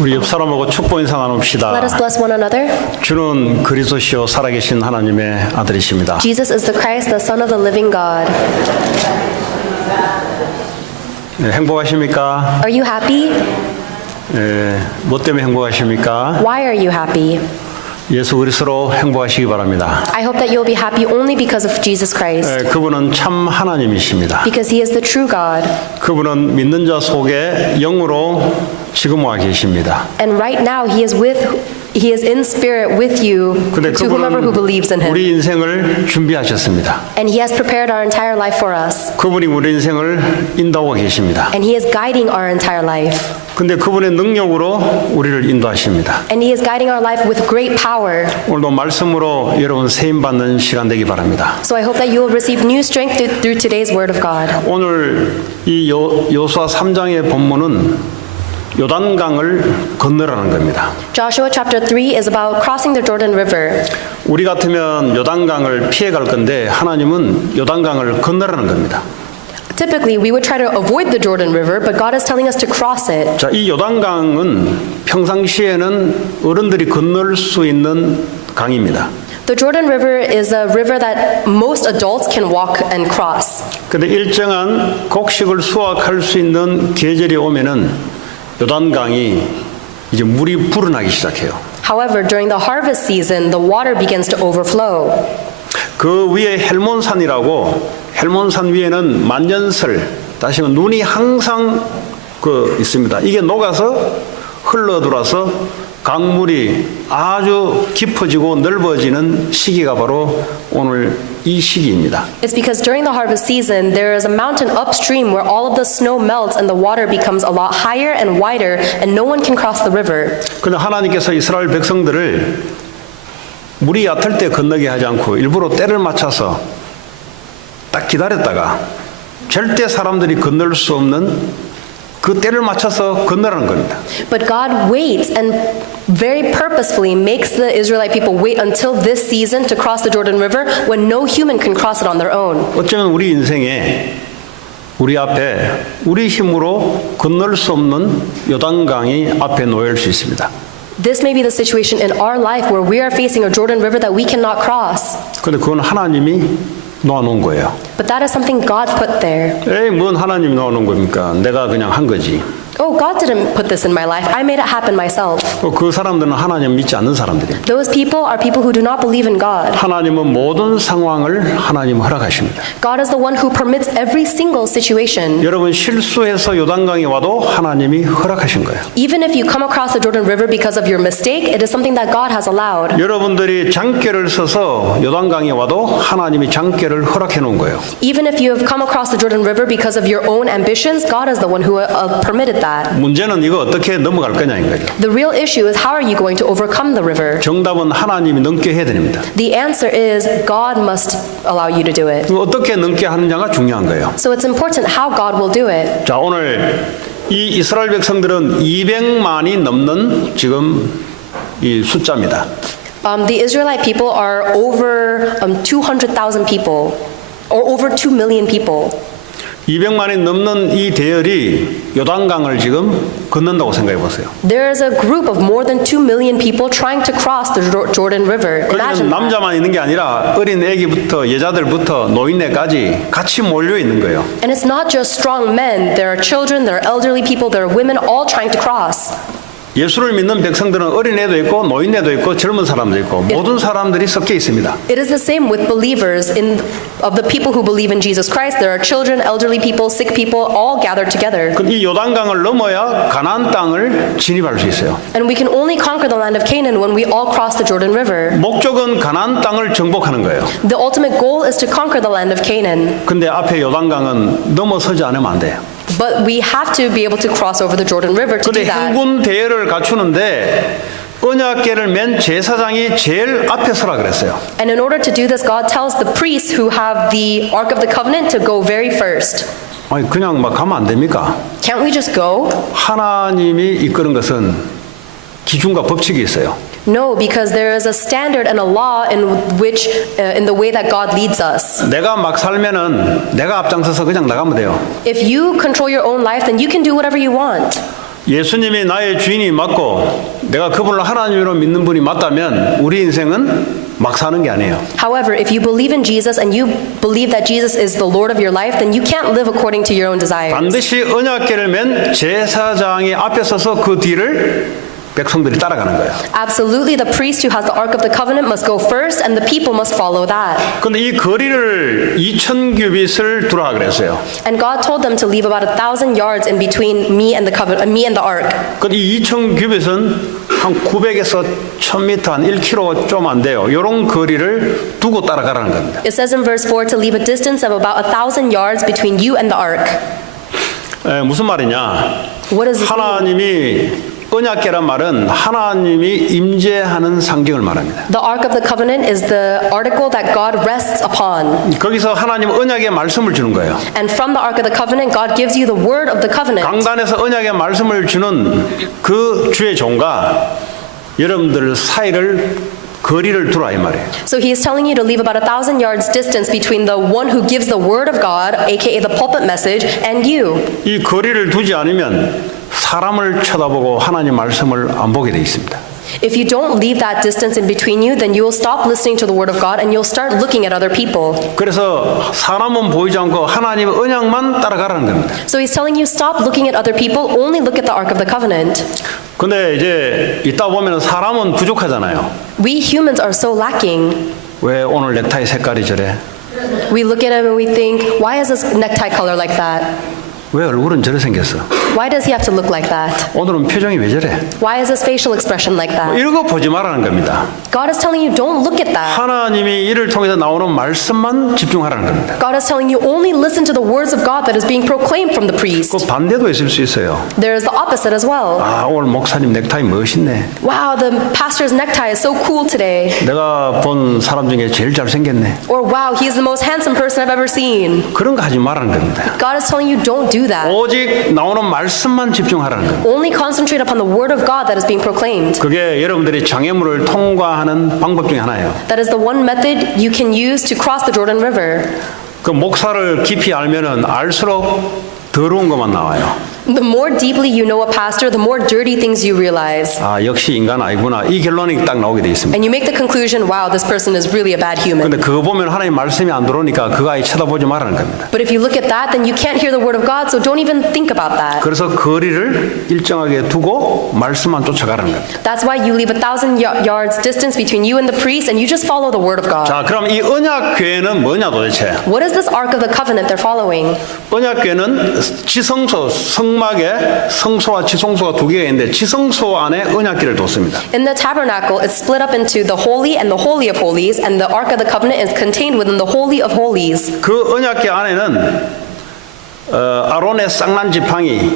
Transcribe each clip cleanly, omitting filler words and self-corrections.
우리 옆 사람하고 축복 인사 나눕시다. Let us bless one another. 주는 그리스도시요 살아계신 하나님의 아들이십니다. Jesus is the Christ, the Son of the living God. 네, 행복하십니까? Are you happy? 뭐 때문에 행복하십니까? Why are you happy? 예수 그리스도로 행복하시기 바랍니다. I hope that you'll be happy only because of Jesus Christ. 그분은 참 하나님이십니다. Because he is the true God. 그분은 믿는 자 속에 영으로 지금 와 계십니다. And right now he is in spirit with you 근데 to whomever who believes in 그분은 him. 우리 인생을 준비하셨습니다. And he has prepared our entire life for us. 그분이 우리 인생을 인도하고 계십니다. And he is guiding our entire life. 근데 그분의 능력으로 우리를 인도하십니다. And he is guiding our life with great power. 오늘도 말씀으로 여러분 세임 받는 시간 되기 바랍니다. So I hope that you will receive new strength through today's word of God. 오늘 이 여호수아 3장의 본문은 요단강을 건너라는 겁니다. Joshua chapter 3 is about crossing the Jordan River. 우리 같으면 요단강을 피해 갈 건데 하나님은 요단강을 건너라는 겁니다. Typically, we would try to avoid the Jordan River, but God is telling us to cross it. 자, 이 요단강은 평상시에는 어른들이 건널 수 있는 강입니다. The Jordan River is a river that most adults can walk and cross. 근데 일정한 곡식을 수확할 수 있는 계절이 오면은 요단강이 이제 물이 불어나기 시작해요. However, during the harvest season, the water begins to overflow. 그 위에 헬몬산이라고 헬몬산 위에는 만년설, 다시 말하면 눈이 항상 있습니다. 이게 녹아서 흘러들어와서 강물이 아주 깊어지고 넓어지는 시기가 바로 오늘 이 시기입니다. It's because during the harvest season, there is a mountain upstream where all of the snow melts and the water becomes a lot higher and wider, and no one can cross the river. 그런데 하나님께서 이스라엘 백성들을 물이 얕을 때 건너게 하지 않고 일부러 때를 맞춰서 딱 기다렸다가 절대 사람들이 건널 수 없는 그 때를 맞춰서 건너라는 겁니다. But God waits and very purposefully makes the Israelite people wait until this season to cross the Jordan River when no human can cross it on their own. 어쩌면 우리 인생에 우리 앞에 우리 힘으로 건널 수 없는 요단강이 앞에 놓일 수 있습니다. This may be the situation in our life where we are facing a Jordan River that we cannot cross. 그런데 그건 하나님이 놓아놓은 거예요. But that is something God put there. 에이, 뭔 하나님이 놓아놓은 겁니까? 내가 그냥 한 거지. Oh, God didn't put this in my life. I made it happen myself. 그 사람들은 하나님 믿지 않는 사람들입니다. Those people are people who do not believe in God. 하나님은 모든 상황을 하나님 허락하십니다. God is the one who permits every single situation. 여러분 실수해서 요단강에 와도 하나님이 허락하신 거예요. Even if you come across the Jordan River because of your mistake, it is something that God has allowed. 여러분들이 장깨를 써서 요단강에 와도 하나님이 장깨를 허락해 놓은 거예요. Even if you have come across the Jordan River because of your own ambitions, God is the one who permitted that. 문제는 이거 어떻게 넘어갈 거냐인 거죠. The real issue is how are you going to overcome the river? 정답은 하나님이 넘게 해야 됩니다. The answer is God must allow you to do it. 어떻게 넘게 하느냐가 중요한 거예요. So it's important how God will do it. 자, 오늘 이 이스라엘 백성들은 200만이 넘는 지금 이 숫자입니다. The Israelite people are over 200,000 people, or over 2 million people. 200만이 넘는 이 대열이 요단강을 지금 건넌다고 생각해 보세요. There is a group of more than 2 million people trying to cross the Jordan River. 거기는 Imagine that. 남자만 있는 게 아니라 어린 애기부터 여자들부터 노인네까지 같이 몰려 있는 거예요. And it's not just strong men. There are children, there are elderly people, there are women all trying to cross. 예수를 믿는 백성들은 어린애도 있고 노인네도 있고 젊은 사람도 있고 모든 사람들이 섞여 있습니다. It is the same with believers of the people who believe in Jesus Christ. There are children, elderly people, sick people, all gathered together. 이 요단강을 넘어야 가나안 땅을 진입할 수 있어요. And we can only conquer the land of Canaan when we all cross the Jordan River. 목적은 가나안 땅을 정복하는 거예요. The ultimate goal is to conquer the land of Canaan. 근데 앞에 요단강은 넘어서지 않으면 안 돼요. But we have to be able to cross over the Jordan River to do 근데 that. 행군 대열을 갖추는데 언약궤를 맨 제사장이 제일 앞에 서라 그랬어요. And in order to do this, God tells the priests who have the Ark of the Covenant to go very first. 아니 그냥 막 가면 안 됩니까? Can't we just go? 하나님이 이끄는 것은 기준과 법칙이 있어요. No, because there is a standard and a law in the way that God leads us. 내가 막 살면은 내가 앞장서서 그냥 나가면 돼요. If you control your own life, then you can do whatever you want. 예수님이 나의 주인이 맞고 내가 그분을 하나님으로 믿는 분이 맞다면 우리 인생은 막 사는 게 아니에요. However, if you believe in Jesus and you believe that Jesus is the Lord of your life, then you can't live according to your own desires. 반드시 언약궤를 맨 제사장이 앞에 서서 그 뒤를 백성들이 따라가는 거예요. Absolutely, the priest who has the Ark of the Covenant must go first, and the people must follow that. 그런데 이 거리를 2,000규빗을 두라 그랬어요. And God told them to leave about 1,000 yards in between me and the covenant, me and the Ark. 근데 이 2,000규빗은 한 900에서 1,000m, 한 1km 좀 안 돼요. 이런 거리를 두고 따라가라는 겁니다. It says in verse 4 to leave a distance of about 1,000 yards between you and the Ark. 무슨 말이냐? What does this mean? 하나님이 언약궤란 말은 하나님이 임재하는 상징을 말합니다. The Ark of the Covenant is the article that God rests upon. 거기서 하나님 언약의 말씀을 주는 거예요. And from the Ark of the Covenant, God gives you the word of the covenant. 강단에서 언약의 말씀을 주는 그 주의 종과 여러분들 사이를 거리를 두라 이 말이에요. So he is telling you to leave about 1,000 yards distance between the one who gives the word of God, aka the pulpit message, and you. 이 거리를 두지 않으면 사람을 쳐다보고 하나님 말씀을 안 보게 돼 있습니다. If you don't leave that distance in between you, then you will stop listening to the word of God and you'll start looking at other people. 그래서 사람은 보이지 않고 하나님의 언약만 따라가라는 겁니다. So he's telling you stop looking at other people, only look at the Ark of the Covenant. 근데 이제 있다 보면 사람은 부족하잖아요. We humans are so lacking. 왜 오늘 넥타이 색깔이 저래? We look at him and we think, why is this necktie color like that? 왜 얼굴은 저래 생겼어? Why does he have to look like that? 오늘은 표정이 왜 저래? Why is his facial expression like that? 이런 거 보지 말라는 겁니다. God is telling you don't look at that. 하나님이 이를 통해서 나오는 말씀만 집중하라는 겁니다. God is telling you only listen to the words of God that is being proclaimed from the priest. 그 반대도 있을 수 있어요. There is the opposite as well. 아, 오늘 목사님 넥타이 멋있네. Wow, the pastor's necktie is so cool today. 내가 본 사람 중에 제일 잘생겼네. Or wow, he is the most handsome person I've ever seen. 그런 거 하지 말라는 겁니다. God is telling you don't do that. 오직 나오는 말씀만 집중하라는 겁니다. Only concentrate upon the word of God that is being proclaimed. 그게 여러분들이 장애물을 통과하는 방법 중에 하나예요. That is the one method you can use to cross the Jordan River. 그 목사를 깊이 알면은 알수록 더러운 것만 나와요. The more deeply you know a pastor, the more dirty things you realize. 아, 역시 인간 아니구나. 이 결론이 딱 나오게 돼 있습니다. And you make the conclusion, wow, this person is really a bad human. 근데 그거 보면 하나님 말씀이 안 들어오니까 그거 아예 쳐다보지 말라는 겁니다. But if you look at that, then you can't hear the word of God, so don't even think about that. 그래서 거리를 일정하게 두고 말씀만 쫓아가라는 겁니다. That's why you leave 1,000 yards distance between you and the priest, and you just follow the word of God. 자, 그럼 이 언약궤는 뭐냐 도대체? What is this Ark of the Covenant they're following? 언약궤는 지성소, 성막에 성소와 지성소가 두 개가 있는데 지성소 안에 언약궤를 뒀습니다. In the tabernacle, it's split up into the holy and the holy of holies, and the Ark of the Covenant is contained within the holy of holies. 그 언약궤 안에는 아론의 쌍난 지팡이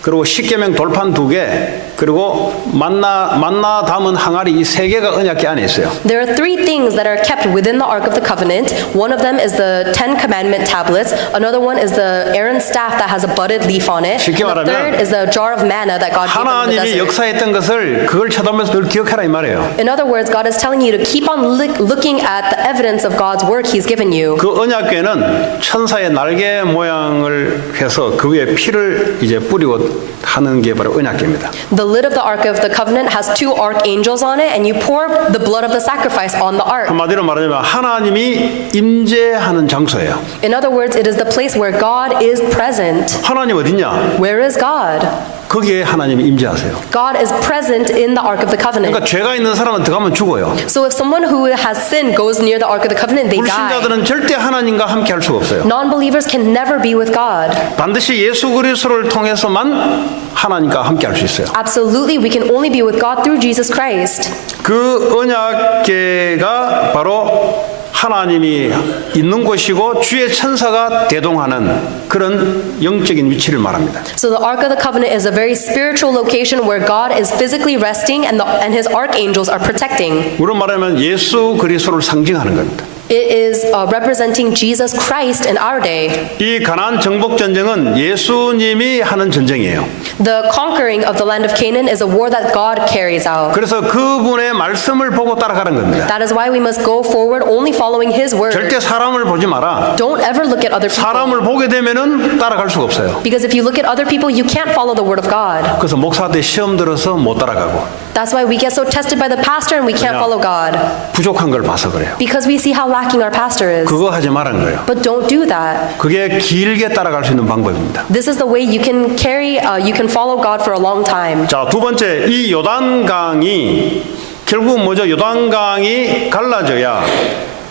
그리고 십계명 돌판 2개 그리고 만나 담은 항아리 이 3개가 언약궤 안에 있어요. There are 3 things that are kept within the Ark of the Covenant. One of them is the 10 Commandment tablets. Another one is the Aaron's staff that has a budded leaf on it. 쉽게 And the 말하면 third is the jar of manna that God gave them in the 하나님이 desert. 역사했던 것을 그걸 쳐다보면서 늘 기억해라 이 말이에요. In other words, God is telling you to keep on looking at the evidence of God's work He's given you. 그 언약궤는 천사의 날개 모양을 해서 그 위에 피를 이제 뿌리고 하는 게 바로 언약궤입니다. The lid of the Ark of the Covenant has 2 archangels on it, and you pour the blood of the sacrifice on the ark. 한마디로 말하자면 하나님이 임재하는 장소예요. In other words, it is the place where God is present. 하나님 어딨냐? Where is God? 거기에 하나님이 임재하세요. God is present in the Ark of the Covenant. 그러니까 죄가 있는 사람은 들어가면 죽어요. So if someone who has sinned goes near the Ark of the Covenant, they die. 불신자들은 절대 하나님과 함께 할 수가 없어요. Non-believers can never be with God. 반드시 예수 그리스도를 통해서만 하나님과 함께 할 수 있어요. Absolutely, we can only be with God through Jesus Christ. 그 언약궤가 바로 하나님이 있는 곳이고 주의 천사가 대동하는 그런 영적인 위치를 말합니다. So the Ark of the Covenant is a very spiritual location where God is physically resting and His archangels are protecting. 우리로 말하면 예수 그리스도를 상징하는 겁니다. It is representing Jesus Christ in our day. 이 가나안 정복 전쟁은 예수님이 하는 전쟁이에요. The conquering of the land of Canaan is a war that God carries out. 그래서 그분의 말씀을 보고 따라가는 겁니다. That is why we must go forward only following His word. 절대 사람을 보지 마라. Don't ever look at other people. 사람을 보게 되면은 따라갈 수가 없어요. Because if you look at other people, you can't follow the word of God. 그래서 목사한테 시험 들어서 못 따라가고 That's why we get so tested by the pastor and we can't follow God. 부족한 걸 봐서 그래요. Because we see how lacking our pastor is. 그거 하지 말라는 거예요. But don't do that. 그게 길게 따라갈 수 있는 방법입니다. This is the way you can you can follow God for a long time. 자, 두 번째, 이 요단강이 결국 뭐죠? 요단강이 갈라져야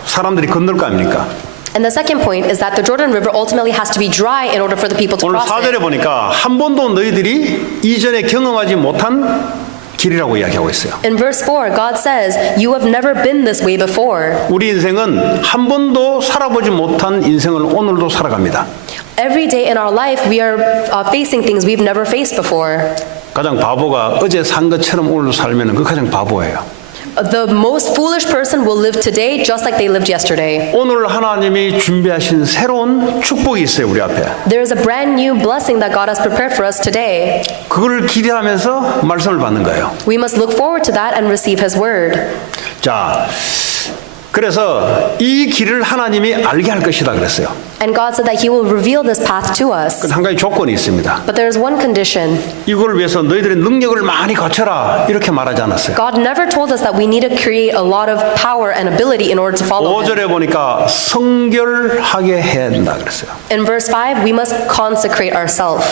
사람들이 건널 거 아닙니까? And the second point is that the Jordan River ultimately has to be dry in order for the people to 오늘 cross 4절에 it. 보니까 한 번도 너희들이 이전에 경험하지 못한 길이라고 이야기하고 있어요. In verse 4, God says, "You have never been this way before." 우리 인생은 한 번도 살아보지 못한 인생을 오늘도 살아갑니다. Every day in our life, we are facing things we've never faced before. 가장 바보가 어제 산 것처럼 오늘도 살면 그 가장 바보예요. The most foolish person will live today just like they lived yesterday. 오늘 하나님이 준비하신 새로운 축복이 있어요, 우리 앞에. There is a brand new blessing that God has prepared for us today. 그걸 기대하면서 말씀을 받는 거예요. We must look forward to that and receive His word. 자, 그래서 이 길을 하나님이 알게 할 것이다 그랬어요. And God said that He will reveal this path to us. 그 한 가지 조건이 있습니다. But there is one condition. 이걸 위해서 너희들의 능력을 많이 갖춰라 이렇게 말하지 않았어요. God never told us that we need to create a lot of power and ability in order to follow Him. 5절에 보니까 성결하게 해야 된다 그랬어요. In verse 5, we must consecrate ourselves.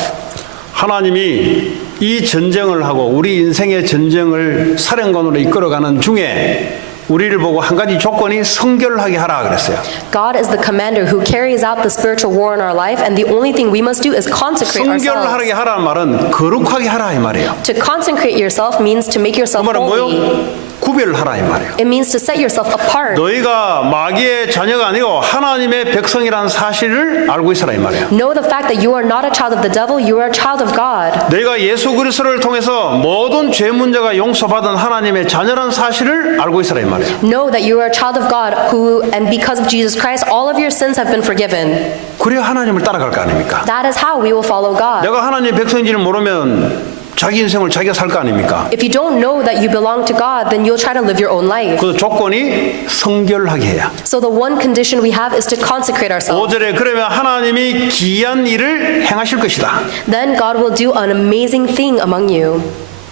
하나님이 이 전쟁을 하고 우리 인생의 전쟁을 사령관으로 이끌어가는 중에 우리를 보고 한 가지 조건이 성결하게 하라 그랬어요. God is the commander who carries out the spiritual war in our life, and the only thing we must do is consecrate ourselves. 성결하게 하라는 말은 거룩하게 하라 이 말이에요. To consecrate yourself means to make 그 yourself 말은 holy. 뭐요? 구별을 하라 이 말이에요. It means to set yourself apart. 너희가 마귀의 자녀가 아니고 하나님의 백성이라는 사실을 알고 있어라 이 말이에요. Know the fact that you are not a child of the devil, you are a child of God. 너희가 예수 그리스도를 통해서 모든 죄 문제가 용서받은 하나님의 자녀라는 사실을 알고 있어라 이 말이에요. Know that you are a child of God who, and because of Jesus Christ, all of your sins have been forgiven. 그래야 하나님을 따라갈 거 아닙니까? That is how we will follow God. 내가 하나님의 백성인지를 모르면 자기 인생을 자기가 살 거 아닙니까? If you don't know that you belong to God, then you'll try to live your own life. 그 조건이 성결하게 해야. So the one condition we have is to consecrate ourselves. 5절에 그러면 하나님이 기이한 일을 행하실 것이다. Then God will do an amazing thing among you.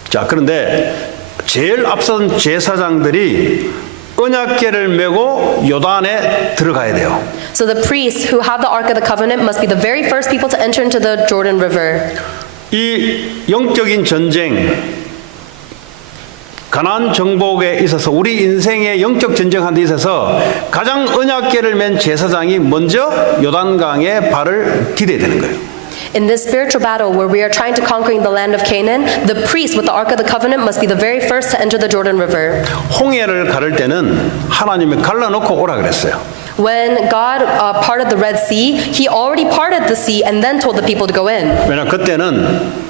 자, 그런데 제일 앞선 제사장들이 언약궤를 메고 요단에 들어가야 돼요. So the priests who have the Ark of the Covenant must be the very first people to enter into the Jordan River. 이 영적인 전쟁, 가나안 정복에 있어서 우리 인생의 영적 전쟁하는 데 있어서 가장 언약궤를 맨 제사장이 먼저 요단강에 발을 디뎌야 되는 거예요. In this spiritual battle where we are trying to conquer the land of Canaan, the priest with the Ark of the Covenant must be the very first to enter the Jordan River. 홍해를 가를 때는 하나님이 갈라놓고 오라 그랬어요. When God parted the Red Sea, He already parted the sea and then told the people to go in. 왜냐면 그때는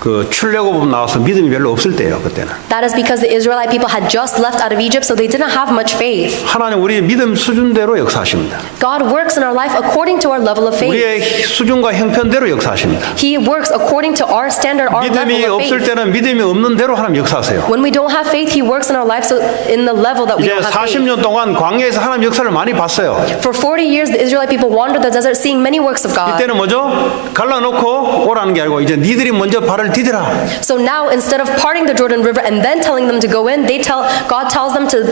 그 출애굽 나와서 믿음이 별로 없을 때예요. 그때는. That is because the Israelite people had just left out of Egypt, so they didn't have much faith. 하나님 우리 믿음 수준대로 역사하십니다. God works in our life according to our level of faith. 우리의 수준과 형편대로 역사하십니다. He works according to our standard, our level 믿음이 of 없을 faith. 때는 믿음이 없는 대로 하나님 역사하세요. When we don't have faith, He works in our life so in the level that we 이제 don't have faith. 40년 동안 광야에서 하나님 역사를 많이 봤어요. For 40 years, the Israelite people wandered the desert seeing many works of God. 이때는 뭐죠? 갈라놓고 오라는 게 아니고 이제 니들이 먼저 발을 디뎌라. So now, instead of parting the Jordan River and then telling them to go in, God tells them to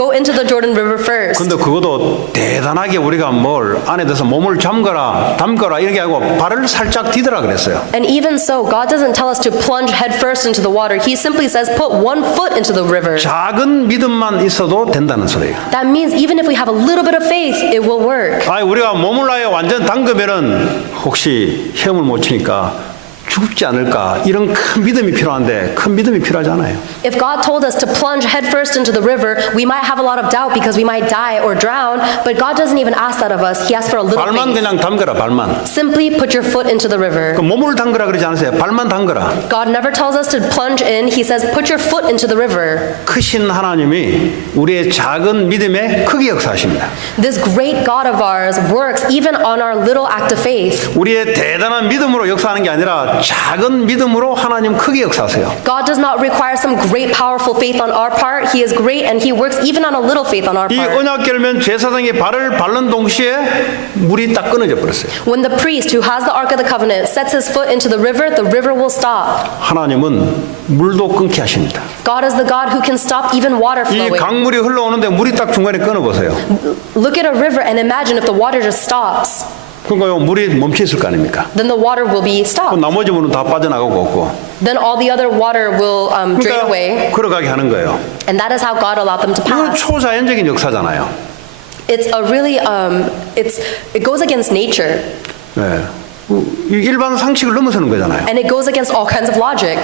go into the Jordan River first. 근데 그것도 대단하게 우리가 뭘 안에 들어서 몸을 담거라 이렇게 하고 발을 살짝 디뎌라 그랬어요. And even so, God doesn't tell us to plunge head first into the water. He simply says, put one foot into the river. 작은 믿음만 있어도 된다는 소리예요. That means even if we have a little bit of faith, it will work. 우리가 몸을 아예 완전 담그면은 혹시 헤엄을 못 치니까 죽지 않을까 이런 큰 믿음이 필요한데 큰 믿음이 필요하지 않아요. If God told us to plunge headfirst into the river, we might have a lot of doubt because we might die or drown, but God doesn't even ask that of us. He asks for a little 발만 faith. 그냥 담그라 발만. Simply put your foot into the river. 그 몸을 담그라 그러지 않으세요. 발만 담그라. God never tells us to plunge in. He says, put your foot into the river. 크신 하나님이 우리의 작은 믿음에 크게 역사하십니다. This great God of ours works even on our little act of faith. 우리의 대단한 믿음으로 역사하는 게 아니라 작은 믿음으로 하나님 크게 역사하세요. God does not require some great powerful faith on our part. He is great and He works even on a little faith on our 이 part. 언약 결면 제사장이 발을 밟는 동시에 물이 딱 끊어져 버렸어요. When the priest who has the Ark of the Covenant sets his foot into the river will stop. 하나님은 물도 끊게 하십니다. God is the God who can stop even water 이 flowing. 강물이 흘러오는데 물이 딱 중간에 끊어보세요. Look at a river and imagine if the water just stops. 그러니까 물이 멈춰 있을 거 아닙니까? Then the water will be stopped. 나머지 물은 다 빠져나가고 없고. Then all the other water will drain away. 그러니까 걸어가게 하는 거예요. And that is how God allowed them to 이건 pass. 초자연적인 역사잖아요. It's a really, it goes against nature. 네. 이 일반 상식을 넘어서는 거잖아요. And it goes against all kinds of logic.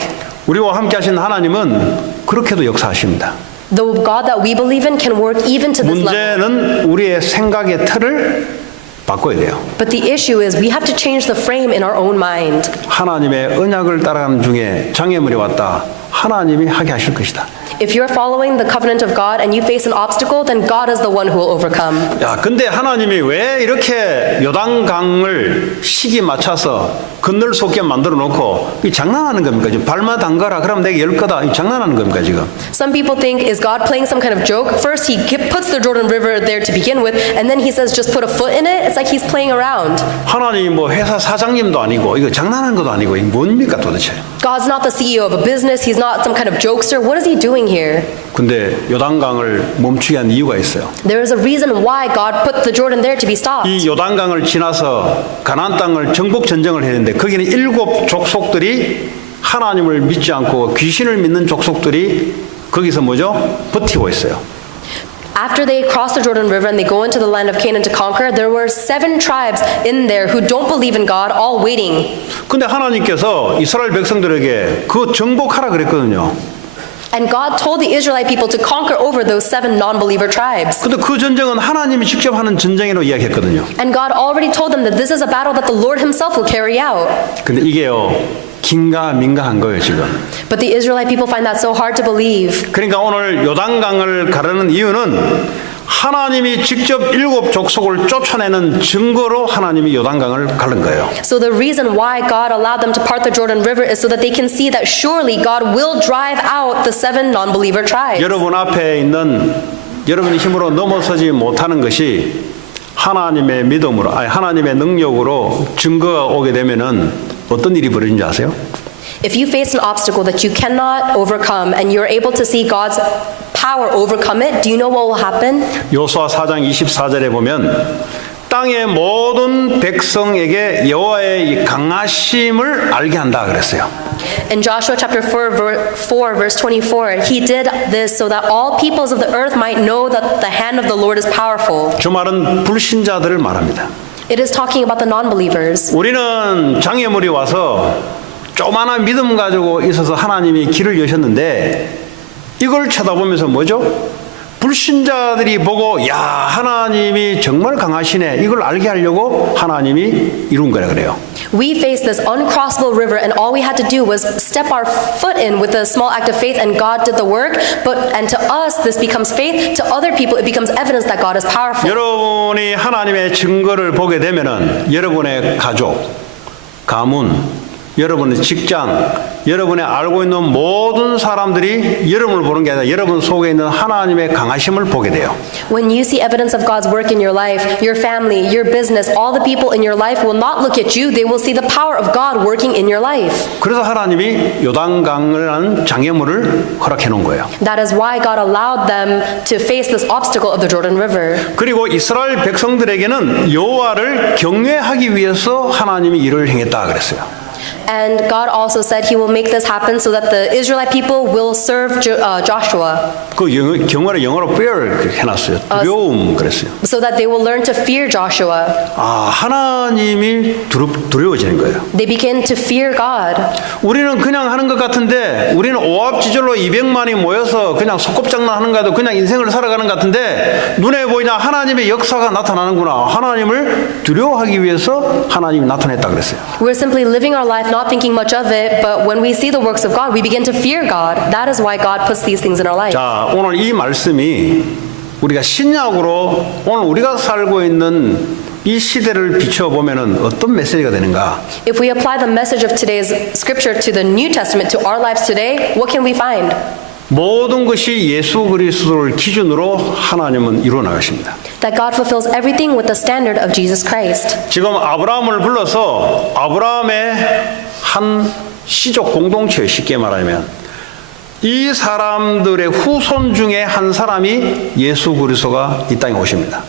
우리와 함께 하신 하나님은 그렇게도 역사하십니다. The God that we believe in can work even to this level. 문제는 우리의 생각의 틀을 바꿔야 돼요. But the issue is we have to change the frame in our own mind. 하나님의 언약을 따라가는 중에 장애물이 왔다. 하나님이 하게 하실 것이다. If you're following the covenant of God and you face an obstacle, then God is the one who will overcome. 야, 근데 하나님이 왜 이렇게 요단강을 시기 맞춰서 건널 수 없게 만들어 놓고 이 장난하는 겁니까? 지금 발만 담가라. 그럼 내가 열 거다. 이 장난하는 겁니까 지금? Some people think, is God playing some kind of joke? First, He puts the Jordan River there to begin with, and then He says, just put a foot in it. It's like He's playing around. 하나님이 뭐 회사 사장님도 아니고 이거 장난하는 것도 아니고 이게 뭡니까 도대체? God's not the CEO of a business. He's not some kind of jokester. What is He doing here? 근데 요단강을 멈추게 한 이유가 있어요. There is a reason why God put the Jordan there to be stopped. 이 요단강을 지나서 가나안 땅을 정복 전쟁을 했는데 거기는 7 족속들이 하나님을 믿지 않고 귀신을 믿는 족속들이 거기서 뭐죠? 버티고 있어요. After they cross the Jordan River and they go into the land of Canaan to conquer, there were 7 tribes in there who don't believe in God, all waiting. 근데 하나님께서 이스라엘 백성들에게 그 정복하라 그랬거든요. And God told the Israelite people to conquer over those 7 non-believer tribes. 근데 그 전쟁은 하나님이 직접 하는 전쟁이라고 이야기했거든요. And God already told them that this is a battle that the Lord Himself will carry out. 근데 이게요, 긴가민가한 거예요 지금. But the Israelite people find that so hard to believe. 그러니까 오늘 요단강을 가르는 이유는 하나님이 직접 7 족속을 쫓아내는 증거로 하나님이 요단강을 가른 거예요. So the reason why God allowed them to part the Jordan River is so that they can see that surely God will drive out the 7 non-believer tribes. 여러분 앞에 있는 여러분의 힘으로 넘어서지 못하는 것이 하나님의 믿음으로, 아니 하나님의 능력으로 증거가 오게 되면은 어떤 일이 벌어진지 아세요? If you face an obstacle that you cannot overcome and you're able to see God's power overcome it, do you know what will happen? 요수아 4장 24절에 보면 땅의 모든 백성에게 여호와의 이 강하심을 알게 한다 그랬어요. In Joshua chapter 4 verse 24, He did this so that all peoples of the earth might know that the hand of the Lord is powerful. 저 말은 불신자들을 말합니다. It is talking about the non-believers. 우리는 장애물이 와서 조그마한 믿음 가지고 있어서 하나님이 길을 여셨는데 이걸 쳐다보면서 뭐죠? 불신자들이 보고 야 하나님이 정말 강하시네 이걸 알게 하려고 하나님이 이룬 거라 그래요. We faced this uncrossable river and all we had to do was step our foot in with a small act of faith and God did the work. And to us this becomes faith. To other people it becomes evidence that God is powerful. 여러분이 하나님의 증거를 보게 되면은 여러분의 가족, 가문, 여러분의 직장, 여러분이 알고 있는 모든 사람들이 여러분을 보는 게 아니라 여러분 속에 있는 하나님의 강하심을 보게 돼요. When you see evidence of God's work in your life, your family, your business, all the people in your life will not look at you. They will see the power of God working in your life. 그래서 하나님이 요단강이라는 장애물을 허락해 놓은 거예요. That is why God allowed them to face this obstacle of the Jordan River. 그리고 이스라엘 백성들에게는 여호와를 경외하기 위해서 하나님이 이를 행했다 그랬어요. And God also said he will make this happen so that the Israelite people will serve Joshua, 그 영어로 fear 해놨어요. 두려움 그랬어요. so that they will learn to fear Joshua. 아, 하나님이 두려워지는 거예요. They begin to fear God. 우리는 그냥 하는 것 같은데, 우리는 오합지졸로 200만이 모여서 그냥 소꿉장난하는 거도 그냥 인생을 살아가는 것 같은데, 눈에 보이냐 하나님의 역사가 나타나는구나. 하나님을 두려워하기 위해서 하나님이 나타냈다 그랬어요. We're simply living our life not thinking much of it, but when we see the works of God, we begin to fear God. That is why God puts these things in our life. 자, 오늘 이 말씀이 우리가 신약으로 오늘 우리가 살고 있는 이 시대를 비춰보면은 어떤 메시지가 되는가? If we apply the message of today's scripture to the New Testament, to our lives today, what can we find? 모든 것이 예수 그리스도를 기준으로 하나님은 이루어 나가십니다. That God fulfills everything with the standard of Jesus Christ. 지금 아브라함을 불러서 아브라함의 한 시족 공동체, 쉽게 말하면 이 사람들의 후손 중에 한 사람이 예수 그리스도가 이 땅에 오십니다.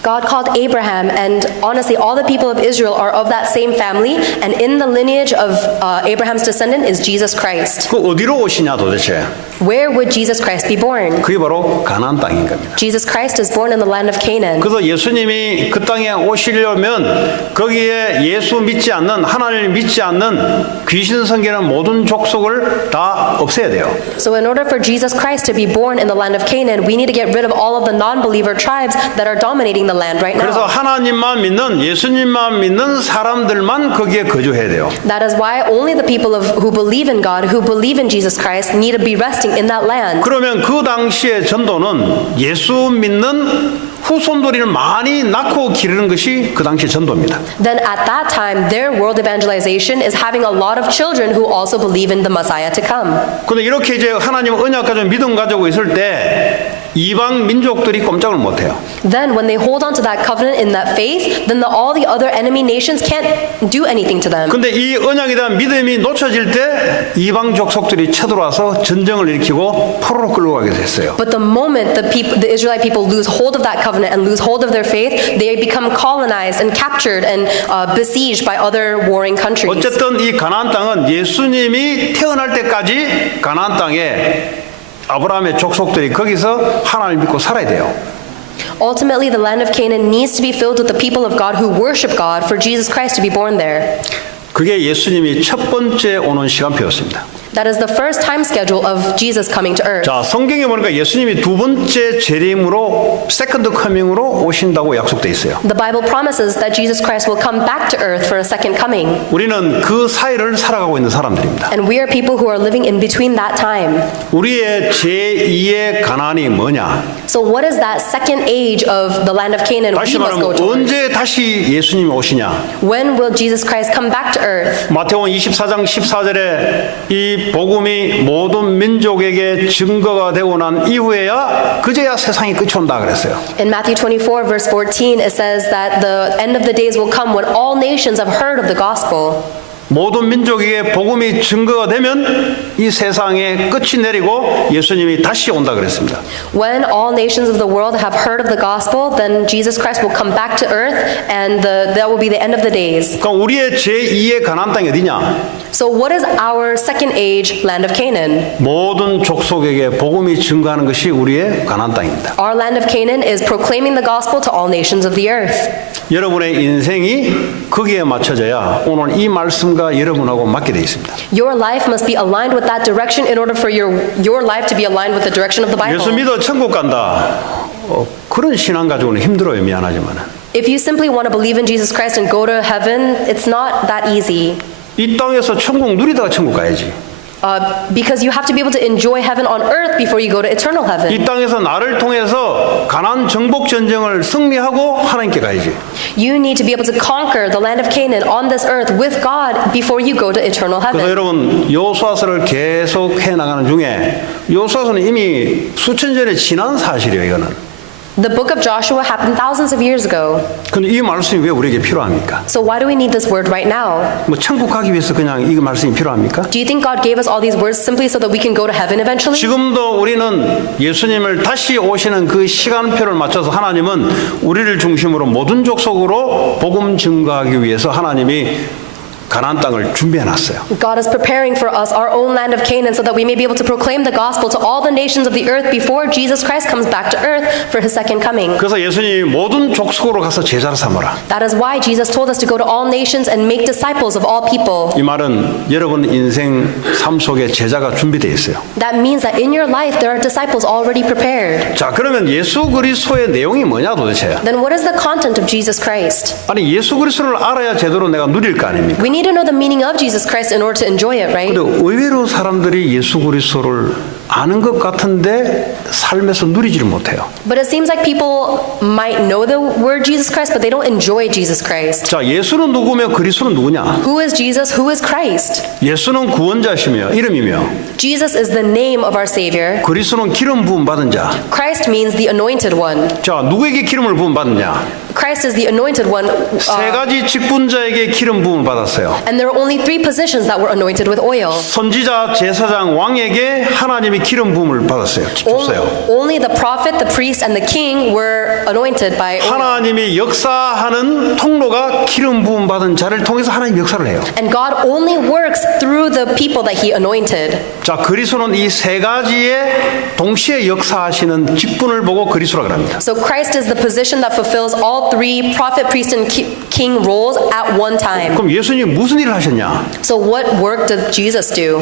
God called Abraham, and honestly, all the people of Israel are of that same family, and in the lineage of Abraham's descendant is Jesus Christ. 그 어디로 오시냐 도대체? Where would Jesus Christ be born? 그게 바로 가나안 땅인 겁니다. Jesus Christ is born in the land of Canaan. 그래서 예수님이 그 땅에 오시려면 거기에 예수 믿지 않는, 하나님을 믿지 않는 귀신 섬기는 모든 족속을 다 없애야 돼요. So in order for Jesus Christ to be born in the land of Canaan, we need to get rid of all of the non-believer tribes that are dominating the land right 그래서 now. 하나님만 믿는, 예수님만 믿는 사람들만 거기에 거주해야 돼요. That is why only the people who believe in God, who believe in Jesus Christ, need to be resting in that land. 그러면 그 당시의 전도는 예수 믿는 후손들이 많이 낳고 기르는 것이 그 당시의 전도입니다. Then at that time, their world evangelization is having a lot of children who also believe in the Messiah to come. 근데 이렇게 이제 하나님 언약 가지고 믿음 가지고 있을 때 이방 민족들이 꼼짝을 못 해요. Then when they hold on to that covenant in that faith, then all the other enemy nations can't do anything to them. 근데 이 언약에 대한 믿음이 놓쳐질 때 이방 족속들이 쳐들어와서 전쟁을 일으키고 포로로 끌고 가게 됐어요. But the moment the Israelite people lose hold of that covenant and lose hold of their faith, they become colonized and captured and besieged by other warring countries. 어쨌든 이 가나안 땅은 예수님이 태어날 때까지 가나안 땅에 아브라함의 족속들이 거기서 하나님을 믿고 살아야 돼요. Ultimately, the land of Canaan needs to be filled with the people of God who worship God for Jesus Christ to be born there. 그게 예수님이 첫 번째 오는 시간표였습니다. That is the first time schedule of Jesus coming to earth. 자, 성경에 보니까 예수님이 두 번째 재림으로 세컨드 커밍으로 오신다고 약속돼 있어요. The Bible promises that Jesus Christ will come back to earth for a second coming. 우리는 그 사이를 살아가고 있는 사람들입니다. And we are people who are living in between that time. 우리의 제2의 가나안이 뭐냐? So what is that second age of the land of Canaan we 다시 must go 말하면 towards? 언제 다시 예수님이 오시냐? When will Jesus Christ come back to earth? 마태복음 24장 14절에 이 복음이 모든 민족에게 증거가 되고 난 이후에야 그제야 세상이 끝이 온다 그랬어요. In Matthew 24 verse 14 it says that the end of the days will come when all nations have heard of the gospel. 모든 민족에게 복음이 증거가 되면 이 세상에 끝이 내리고 예수님이 다시 온다 그랬습니다. When all nations of the world have heard of the gospel, then Jesus Christ will come back to earth and that will be the end of the days. 그럼 우리의 제2의 가나안 땅이 어디냐? So what is our second age land of Canaan? 모든 족속에게 복음이 증거하는 것이 우리의 가나안 땅입니다. Our land of Canaan is proclaiming the gospel to all nations of the earth. 여러분의 인생이 거기에 맞춰져야 오늘 이 말씀과 여러분하고 맞게 되어 있습니다. Your life must be aligned with that direction in order for your life to be aligned with the direction of the Bible. 예수 믿어 천국 간다. 그런 신앙 가지고는 힘들어요. 미안하지만. If you simply want to believe in Jesus Christ and go to heaven, it's not that easy. 이 땅에서 천국 누리다가 천국 가야지. Because you have to be able to enjoy heaven on earth before you go to eternal heaven. 이 땅에서 나를 통해서 가나안 정복 전쟁을 승리하고 하나님께 가야지. You need to be able to conquer the land of Canaan on this earth with God before you go to eternal 그래서 heaven. 여러분 여호수아서를 계속 해나가는 중에 여호수아서는 이미 수천 년에 지난 사실이에요. 이거는. The book of Joshua happened thousands of years ago. 근데 이 말씀이 왜 우리에게 필요합니까? So why do we need this word right now? 뭐 천국 가기 위해서 그냥 이 말씀이 필요합니까? Do you think God gave us all these words simply so that we can go to heaven eventually? 지금도 우리는 예수님을 다시 오시는 그 시간표를 맞춰서 하나님은 우리를 중심으로 모든 족속으로 복음 증거하기 위해서 하나님이 가나안 땅을 준비해 놨어요. God is preparing for us our own land of Canaan so that we may be able to proclaim the gospel to all the nations of the earth before Jesus Christ comes back to earth for his second coming. 그래서 예수님이 모든 족속으로 가서 제자를 삼으라. That is why Jesus told us to go to all nations and make disciples of all people. 이 말은 여러분 인생 삶 속에 제자가 준비되어 있어요. That means that in your life there are disciples already prepared. 자, 그러면 예수 그리스도의 내용이 뭐냐 도대체? Then what is the content of Jesus Christ? 아니 예수 그리스도를 알아야 제대로 내가 누릴 거 아닙니까? We need to know the meaning of Jesus Christ in order to enjoy it, right? 근데 의외로 사람들이 예수 그리스도를 아는 것 같은데 삶에서 누리지를 못해요. But it seems like people might know the word Jesus Christ, but they don't enjoy Jesus Christ. 자, 예수는 누구며 그리스도는 누구냐? Who is Jesus? Who is Christ? 예수는 구원자시며 이름이며 Jesus is the name of our Savior. 그리스도는 기름 부음 받은 자. Christ means the anointed one. 자, 누구에게 기름을 부음 받느냐? Christ is the anointed one. 세 가지 직분자에게 기름 부음을 받았어요. And there are only 3 positions that were anointed with oil. 선지자, 제사장, 왕에게 하나님이 기름 부음을 받았어요. 줬어요. Only the prophet, the priest, and the king were anointed by oil. 하나님이 역사하는 통로가 기름 부음 받은 자를 통해서 하나님 역사를 해요. And God only works through the people that He anointed. 자, 그리스도는 이 세 가지의 동시에 역사하시는 직분을 보고 그리스도라고 합니다. So Christ is the position that fulfills all 3 prophet, priest, and king roles at one time. 그럼 예수님이 무슨 일을 하셨냐? So what work did Jesus do?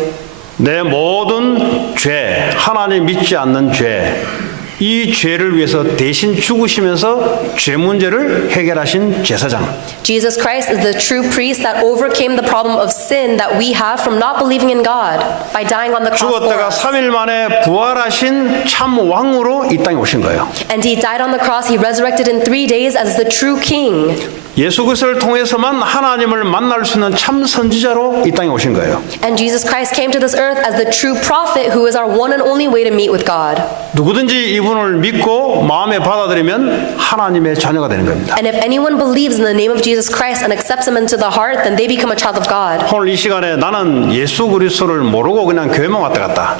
내 모든 죄, 하나님 믿지 않는 죄, 이 죄를 위해서 대신 죽으시면서 죄 문제를 해결하신 제사장. Jesus Christ is the true priest that overcame the problem of sin that we have from not believing in God by dying on the cross for 죽었다가 us. 3일 만에 부활하신 참 왕으로 이 땅에 오신 거예요. And He died on the cross. He resurrected in 3 days as the true king. 예수 그리스도를 통해서만 하나님을 만날 수 있는 참 선지자로 이 땅에 오신 거예요. And Jesus Christ came to this earth as the true prophet who is our one and only way to meet with God. 누구든지 이분을 믿고 마음에 받아들이면 하나님의 자녀가 되는 겁니다. And if anyone believes in the name of Jesus Christ and accepts Him into the heart, then they become a child of God. 오늘 이 시간에 나는 예수 그리스도를 모르고 그냥 교회만 왔다 갔다.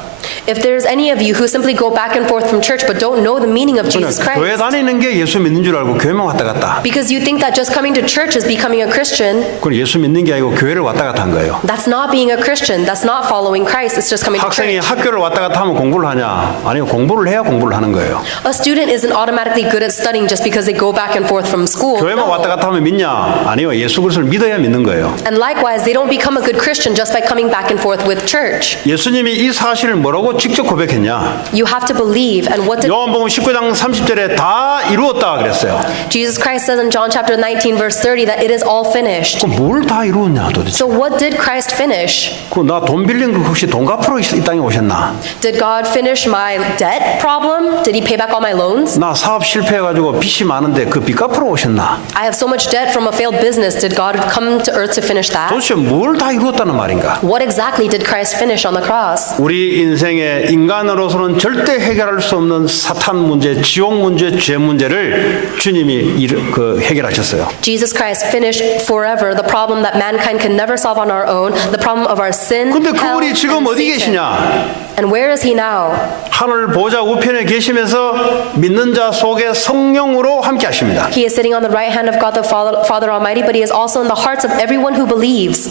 If there's any of you who simply go back and forth from church but don't know the meaning of 그냥 Jesus 교회 Christ, 다니는 게 예수 믿는 줄 알고 교회만 왔다 갔다. because you think that just coming to church is becoming a Christian, 그건 예수 믿는 게 아니고 교회를 왔다 갔다 한 거예요. that's not being a Christian. That's not following Christ. It's just coming to 학생이 church. 학교를 왔다 갔다 하면 공부를 하냐? 아니요, 공부를 해야 공부를 하는 거예요. A student isn't automatically good at studying just because they go back and forth from school. 교회만 No. 왔다 갔다 하면 믿냐? 아니요, 예수 그리스도를 믿어야 믿는 거예요. And likewise, they don't become a good Christian just by coming back and forth with church. 예수님이 이 사실을 뭐라고 직접 고백했냐? You have to believe. And what did 요한복음 19장 30절에 다 이루었다 그랬어요. Jesus Christ says in John chapter 19 verse 30 that it is all finished. 그럼 뭘 다 이루었냐 도대체? So what did Christ finish? 그 나 돈 빌린 거 혹시 돈 갚으러 이 땅에 오셨나? Did God finish my debt problem? Did He pay back all my loans? 나 사업 실패해가지고 빚이 많은데 그 빚 갚으러 오셨나? I have so much debt from a failed business. Did God come to earth to finish that? 도대체 뭘 다 이루었다는 말인가? What exactly did Christ finish on the cross? 우리 인생의 인간으로서는 절대 해결할 수 없는 사탄 문제, 지옥 문제, 죄 문제를 주님이 해결하셨어요. Jesus Christ finished forever the problem that mankind can never solve on our own, the problem of our sin, 근데 hell, 그분이 지금 and 어디 Satan. 계시냐? And where is He now? 하늘 보좌 우편에 계시면서 믿는 자 속에 성령으로 함께 하십니다. He is sitting on the right hand of God the Father Almighty, but He is also in the hearts of everyone who believes.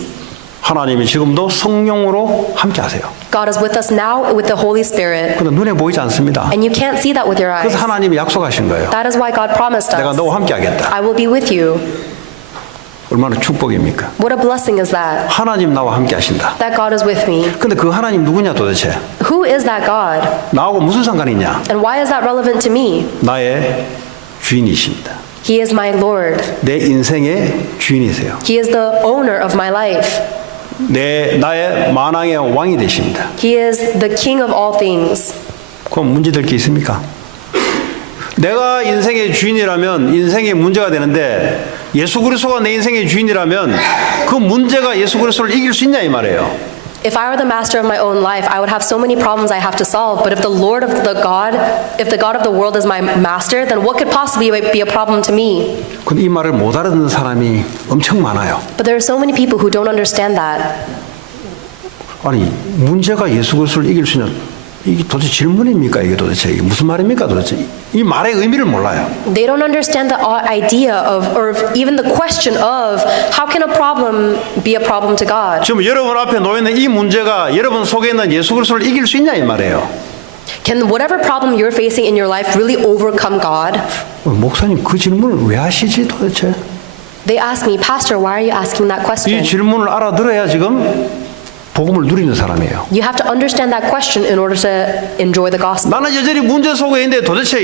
하나님이 지금도 성령으로 함께 하세요. God is with us now with the Holy Spirit. 근데 눈에 보이지 않습니다. And you can't see that with your eyes. 그래서 하나님이 약속하신 거예요. That is why God promised 내가 us, 너와 함께 하겠다. I will be with you. 얼마나 축복입니까? What a blessing is that, 하나님 나와 함께 하신다. that God is with me. 근데 그 하나님 누구냐 도대체? Who is that God? 나하고 무슨 상관이 있냐? And why is that relevant to me? 나의 주인이십니다. He is my Lord. 내 인생의 주인이세요. He is the owner of my life. 나의 만왕의 왕이 되십니다. He is the King of all things. 그럼 문제될 게 있습니까? 내가 인생의 주인이라면 인생의 문제가 되는데 예수 그리스도가 내 인생의 주인이라면 그 문제가 예수 그리스도를 이길 수 있냐 이 말이에요. If I were the master of my own life, I would have so many problems I have to solve. But if the God of the world is my master, then what could possibly be a problem to me? 근데 이 말을 못 알아듣는 사람이 엄청 많아요. But there are so many people who don't understand that. 아니 문제가 예수 그리스도를 이길 수 있는 이게 도대체 질문입니까? 이게 도대체 이게 무슨 말입니까? 도대체 이 말의 의미를 몰라요. They don't understand the idea of, or even the question of, how can a problem be a problem to God? 지금 여러분 앞에 놓여 있는 이 문제가 여러분 속에 있는 예수 그리스도를 이길 수 있냐 이 말이에요. Can whatever problem you're facing in your life really overcome God? 목사님 그 질문을 왜 하시지 도대체? They ask me, Pastor, why are you asking that 이 question? 질문을 알아들어야 지금 복음을 누리는 사람이에요. You have to understand that question in order to enjoy the gospel. 나는 여전히 문제 속에 있는데 도대체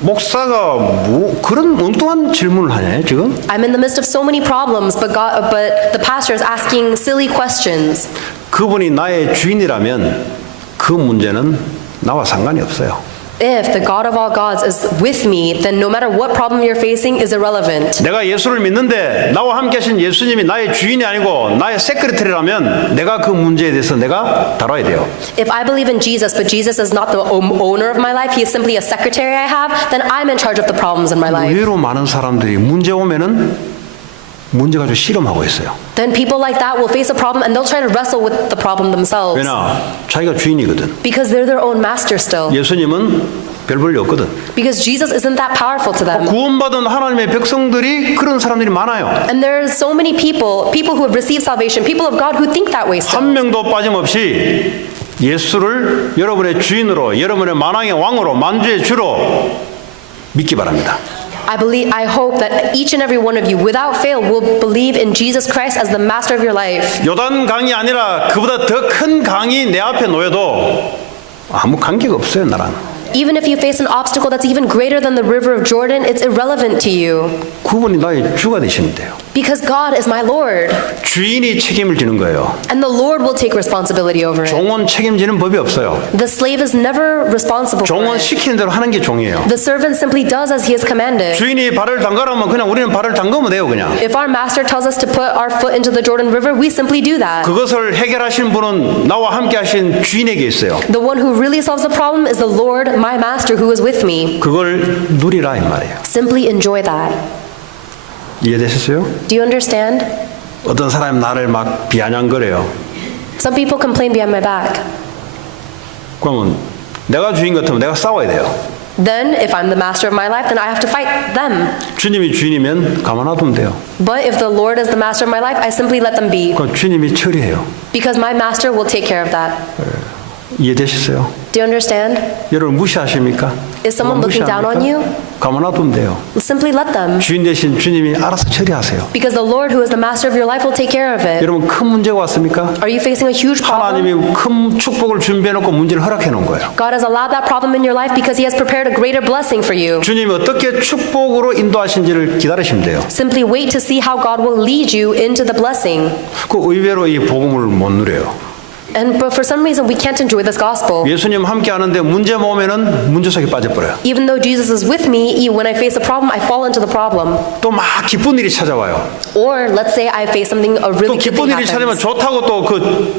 목사가 뭐 그런 엉뚱한 질문을 하냐 지금? I'm in the midst of so many problems, but the pastor is asking silly questions. 그분이 나의 주인이라면 그 문제는 나와 상관이 없어요. If the God of all gods is with me, then no matter what problem you're facing is irrelevant. 내가 예수를 믿는데 나와 함께 하신 예수님이 나의 주인이 아니고 나의 세크레터리라면 내가 그 문제에 대해서 내가 다뤄야 돼요. If I believe in Jesus, but Jesus is not the owner of my life, he is simply a secretary I have, then I'm in charge of the problems in my life. 의외로 많은 사람들이 문제 오면은 문제 가지고 실험하고 있어요. Then people like that will face a problem and they'll try to wrestle with the problem themselves. 왜냐? 자기가 주인이거든. Because they're their own master still. 예수님은 별 볼일 없거든. Because Jesus isn't that powerful to them. 구원받은 하나님의 백성들이 그런 사람들이 많아요. And there's so many people who have received salvation, people of God who think that way still. 한 명도 빠짐없이 예수를 여러분의 주인으로, 여러분의 만왕의 왕으로, 만주의 주로 믿기 바랍니다. I hope that each and every one of you, without fail, will believe in Jesus Christ as the master of your life. 요단 강이 아니라 그보다 더 큰 강이 내 앞에 놓여도 아무 관계가 없어요, 나랑. Even if you face an obstacle that's even greater than the river of Jordan, it's irrelevant to you. 그분이 나의 주가 되시면 돼요. Because God is my Lord. 주인이 책임을 지는 거예요. And the Lord will take responsibility over it. 종은 책임지는 법이 없어요. The slave is never responsible for 종은 it. 시키는 대로 하는 게 종이에요. The servant simply does as he is commanded. 주인이 발을 담가라면 그냥 우리는 발을 담그면 돼요, 그냥. If our master tells us to put our foot into the Jordan River, we simply do that. 그것을 해결하신 분은 나와 함께 하신 주인에게 있어요. The one who really solves the problem is the Lord, my master, who is with me. 그걸 누리라 이 말이에요. Simply enjoy that. 이해되셨어요? Do you understand? 어떤 사람이 나를 막 비아냥거려요. Some people complain behind my back. 그러면 내가 주인 같으면 내가 싸워야 돼요. Then, if I'm the master of my life, then I have to fight them. 주님이 주인이면 가만 놔두면 돼요. But if the Lord is the master of my life, I simply let them be. 그럼 주님이 처리해요. Because my master will take care of that. 이해되셨어요? Do you understand? 여러분 무시하십니까? Is someone looking down on you? 가만 놔두면 돼요. Simply let them. 주인 대신 주님이 알아서 처리하세요. Because the Lord who is the master of your life will take care of it. 여러분 큰 문제가 왔습니까? Are you facing a huge problem? 하나님이 큰 축복을 준비해놓고 문제를 허락해 놓은 거예요. God has allowed that problem in your life because He has prepared a greater blessing for you. 주님이 어떻게 축복으로 인도하신지를 기다리시면 돼요. Simply wait to see how God will lead you into the blessing. 그 의외로 이 복음을 못 누려요. But for some reason we can't enjoy this gospel. 예수님 함께 하는데 문제 모으면은 문제 속에 빠져버려요. Even though Jesus is with me, when I face a problem, I fall into the problem. 또 막 기쁜 일이 찾아와요. Or let's say I face something, a 또 really good 기쁜 thing 일이 찾으면 happens. 좋다고 또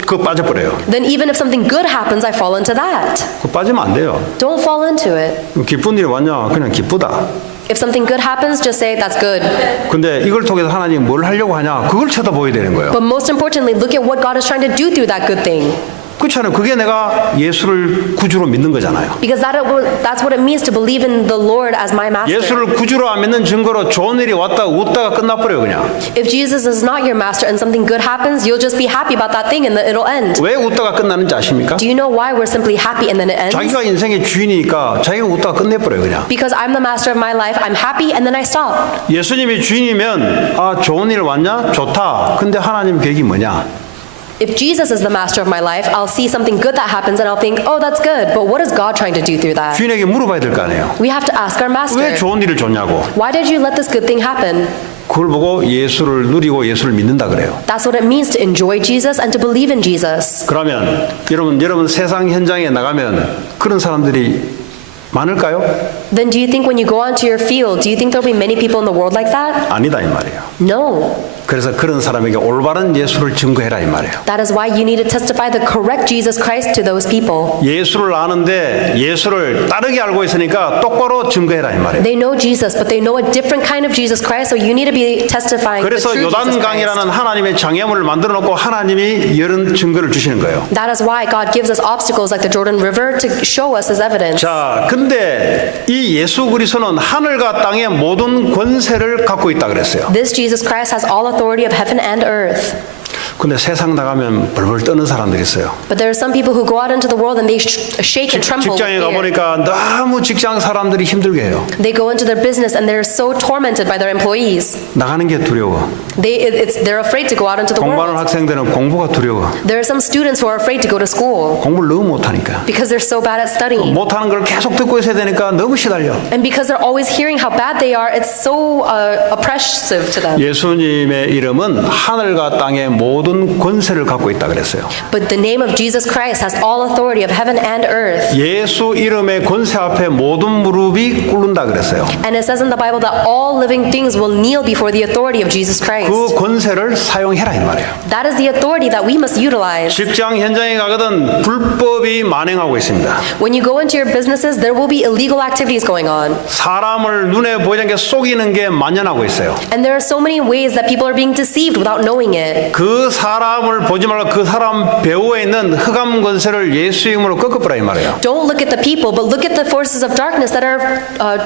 그 빠져버려요. Then even if something good happens, I fall into that. 그 빠지면 안 돼요. Don't fall into it. 기쁜 일이 왔냐? 그냥 기쁘다. If something good happens, just say that's good. 근데 이걸 통해서 하나님 뭘 하려고 하냐? 그걸 쳐다보야 되는 거예요. But most importantly, look at what God is trying to do through that good thing. 그렇잖아요. 그게 내가 예수를 구주로 믿는 거잖아요. Because that's what it means to believe in the Lord as my master. 예수를 구주로 안 믿는 증거로 좋은 일이 왔다 웃다가 끝나버려요 그냥. If Jesus is not your master and something good happens, you'll just be happy about that thing and it'll end. 왜 웃다가 끝나는지 아십니까? Do you know why we're simply happy and then it ends? 자기가 인생의 주인이니까 자기가 웃다가 끝내버려요 그냥. Because I'm the master of my life, I'm happy and then I stop. 예수님이 주인이면 아 좋은 일 왔냐? 좋다. 근데 하나님 계획이 뭐냐? If Jesus is the master of my life, I'll see something good that happens and I'll think, oh, that's good. But what is God trying to do through that? 주인에게 물어봐야 될 거 아니에요. We have to ask our master. 왜 좋은 일을 줬냐고. Why did you let this good thing happen? 그걸 보고 예수를 누리고 예수를 믿는다 그래요. That's what it means to enjoy Jesus and to believe in Jesus. 그러면 여러분 세상 현장에 나가면 그런 사람들이 많을까요? Then do you think when you go onto your field, do you think there'll be many people in the world like that? 아니다 이 말이에요. No. 그래서 그런 사람에게 올바른 예수를 증거해라 이 말이에요. That is why you need to testify the correct Jesus Christ to those people. 예수를 아는데 예수를 다르게 알고 있으니까 똑바로 증거해라 이 말이에요. They know Jesus, but they know a different kind of Jesus Christ, so you need to be testifying the 그래서 true Jesus Christ. 요단강이라는 하나님의 장애물을 만들어 놓고 하나님이 이런 증거를 주시는 거예요. That is why God gives us obstacles like the Jordan River to show us His evidence. 자, 근데 이 예수 그리스도는 하늘과 땅의 모든 권세를 갖고 있다 그랬어요. This Jesus Christ has all authority of heaven and earth. 근데 세상 나가면 벌벌 떠는 사람들이 있어요. But there are some people who go out into the world and they shake and tremble with 직장에 fear. 가보니까 너무 직장 사람들이 힘들게 해요. They go into their business and they're so tormented by their employees. 나가는 게 두려워. They're afraid to go out into the 공부하는 world. 학생들은 공부가 두려워. There are some students who are afraid to go to school 공부를 너무 못하니까. because they're so bad at studying. 못하는 걸 계속 듣고 있어야 되니까 너무 시달려. And because they're always hearing how bad they are, it's so oppressive to them. 예수님의 이름은 하늘과 땅의 모든 권세를 갖고 있다 그랬어요. But the name of Jesus Christ has all authority of heaven and earth. 예수 이름의 권세 앞에 모든 무릎이 꿇는다 그랬어요. And it says in the Bible that all living things will kneel before the authority of Jesus Christ. 그 권세를 사용해라 이 말이에요. That is the authority that we must utilize. 직장 현장에 가거든 불법이 만행하고 있습니다. When you go into your businesses, there will be illegal activities going on. 사람을 눈에 보이지 않게 속이는 게 만연하고 있어요. And there are so many ways that people are being deceived without knowing it. 그 사람을 보지 말고 그 사람 배후에 있는 흑암 권세를 예수 이름으로 꺾어버라 이 말이에요. Don't look at the people, but look at the forces of darkness that are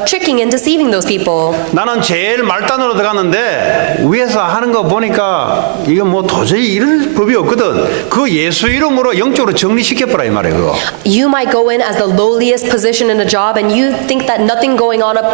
tricking and deceiving those people. 나는 제일 말단으로 들어갔는데 위에서 하는 거 보니까 이거 뭐 도저히 이럴 법이 없거든. 그 예수 이름으로 영적으로 정리시켜버라 이 말이에요. 그거. You might go in as the lowliest position in a job and you think that nothing going on up